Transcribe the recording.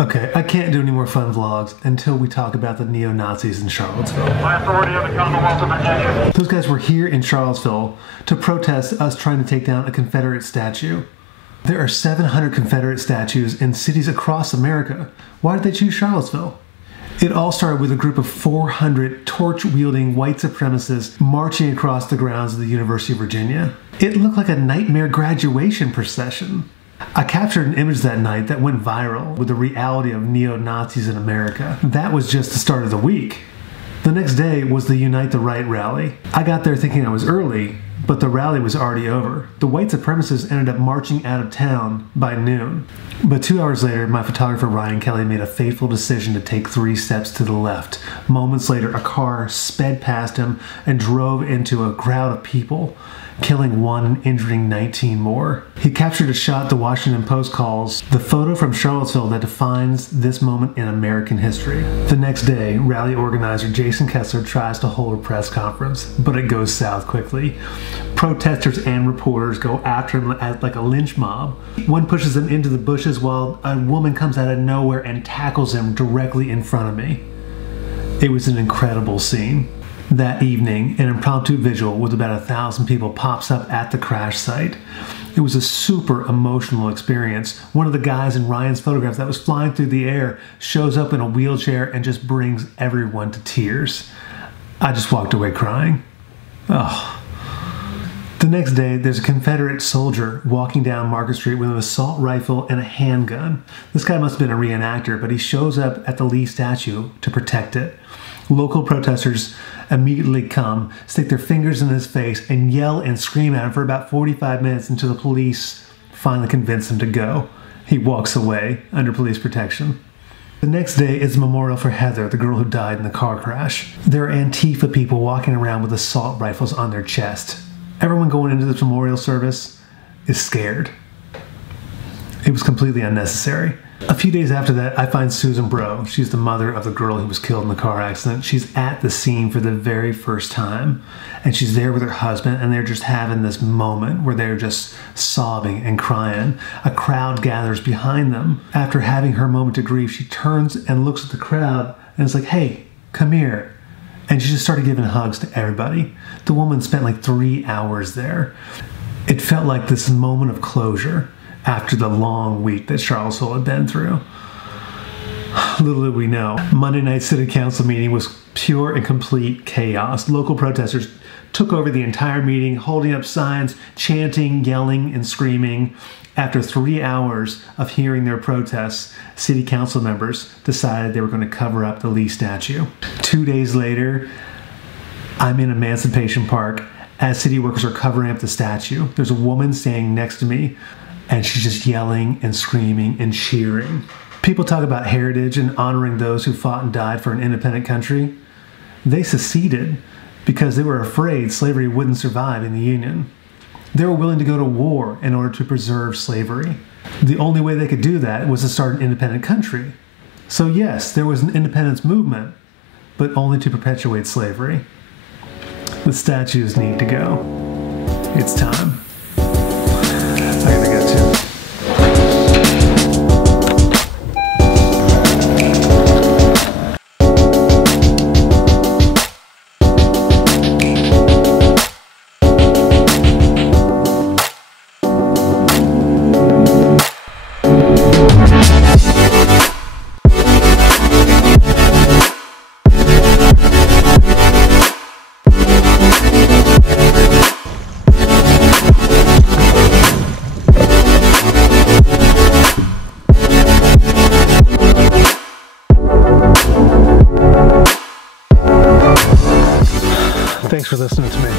Okay, I can't do any more fun vlogs until we talk about the neo-Nazis in Charlottesville. By authority of the Commonwealth of Virginia. Those guys were here in Charlottesville to protest us trying to take down a Confederate statue. There are 700 Confederate statues in cities across America. Why did they choose Charlottesville? It all started with a group of 400 torch-wielding white supremacists marching across the grounds of the University of Virginia. It looked like a nightmare graduation procession. I captured an image that night that went viral with the reality of neo-Nazis in America. That was just the start of the week. The next day was the Unite the Right rally. I got there thinking I was early, but the rally was already over. The white supremacists ended up marching out of town by noon. But 2 hours later, my photographer Ryan Kelly made a fateful decision to take 3 steps to the left. Moments later, a car sped past him and drove into a crowd of people, killing 1 and injuring 19 more. He captured a shot the Washington Post calls the photo from Charlottesville that defines this moment in American history. The next day, rally organizer Jason Kessler tries to hold a press conference, but it goes south quickly. Protesters and reporters go after him like a lynch mob. One pushes him into the bushes while a woman comes out of nowhere and tackles him directly in front of me. It was an incredible scene. That evening, an impromptu vigil with about 1,000 people pops up at the crash site. It was a super emotional experience. One of the guys in Ryan's photograph that was flying through the air shows up in a wheelchair and just brings everyone to tears. I just walked away crying. Oh. The next day, there's a Confederate soldier walking down Market Street with an assault rifle and a handgun. This guy must have been a reenactor, but he shows up at the Lee statue to protect it. Local protesters immediately come, stick their fingers in his face, and yell and scream at him for about 45 minutes until the police finally convince him to go. He walks away under police protection. The next day is a memorial for Heather, the girl who died in the car crash. There are Antifa people walking around with assault rifles on their chest. Everyone going into this memorial service is scared. It was completely unnecessary. A few days after that, I find Susan Bro. She's the mother of the girl who was killed in the car accident. She's at the scene for the very first time, and she's there with her husband, and they're just having this moment where they're just sobbing and crying. A crowd gathers behind them. After having her moment of grief, she turns and looks at the crowd and is like, "Hey, come here." And she just started giving hugs to everybody. The woman spent like 3 hours there. It felt like this moment of closure after the long week that Charlottesville had been through. Little did we know, Monday night city council meeting was pure and complete chaos. Local protesters took over the entire meeting, holding up signs, chanting, yelling, and screaming. After 3 hours of hearing their protests, city council members decided they were going to cover up the Lee statue. 2 days later, I'm in Emancipation Park as city workers are covering up the statue. There's a woman standing next to me, and she's just yelling and screaming and cheering. People talk about heritage and honoring those who fought and died for an independent country. They seceded because they were afraid slavery wouldn't survive in the Union. They were willing to go to war in order to preserve slavery. The only way they could do that was to start an independent country. So yes, there was an independence movement, but only to perpetuate slavery. The statues need to go. It's time. I gotta go too. Thanks for listening to me.